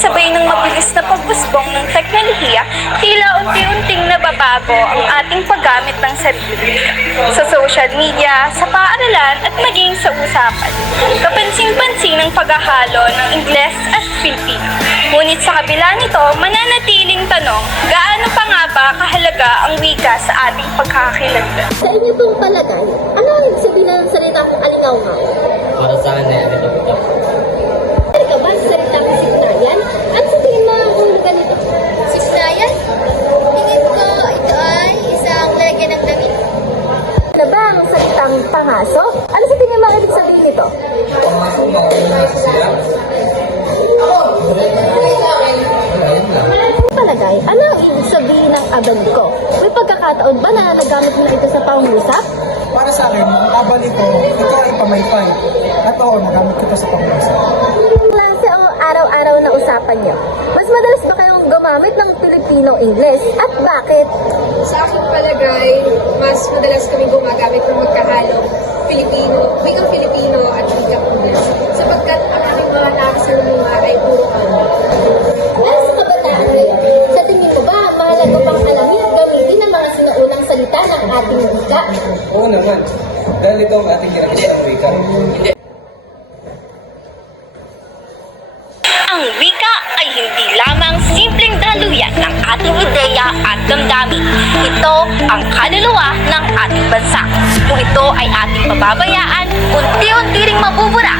kasabay ng mabilis na pagbusbong ng teknolohiya, tila unti-unting nababago ang ating paggamit ng salita. Sa social media, sa paaralan at maging sa usapan. Kapansin-pansin ang paghahalo ng Ingles at Filipino. Ngunit sa kabila nito, mananatiling tanong, gaano pa nga ba kahalaga ang wika sa ating pagkakakilanlan? Sa inyo pong palagay, ano ang ibig sabihin ng salita kong alingaw-ngaw? Para sa akin ay ano ito. Ano ka ba sa salita kong siknayan? Ano sa tingin mo ang hulugan nito? Siknayan? Tingin ko ito ay isang lagyan ng damit. Ano ba ang salitang pangaso? Ano sa tingin mo ang ibig sabihin nito? Palagay, ano ang ibig sabihin ng abaniko? May pagkakataon ba na nagamit mo na ito sa pangusap? Para sa akin, ang abal ito ay pamaypay. At oo, nagamit kita sa pangusap. Klase o araw-araw na usapan niyo? Mas madalas ba kayong gumamit ng Filipino-Ingles? At bakit? Sa aking palagay, mas madalas kami gumagamit ng magkahalong wikang Filipino at wikang Ingles. Sapagkat ang aking mga nakasalunga ay puro kami. Ano sa kabataan ngayon? Sa tingin mo ba, mahalaga pang alamin at gamitin ang mga sinuunang salita ng ating wika? Oo naman. Dahil ito ang ating kinakasang wika. Ang wika ay hindi lamang simpleng daluyan ng ating ideya at damdamin. Ito ang kaluluwa ng ating bansa. Kung ito ay ating pababayaan, unti-unti ring mabubura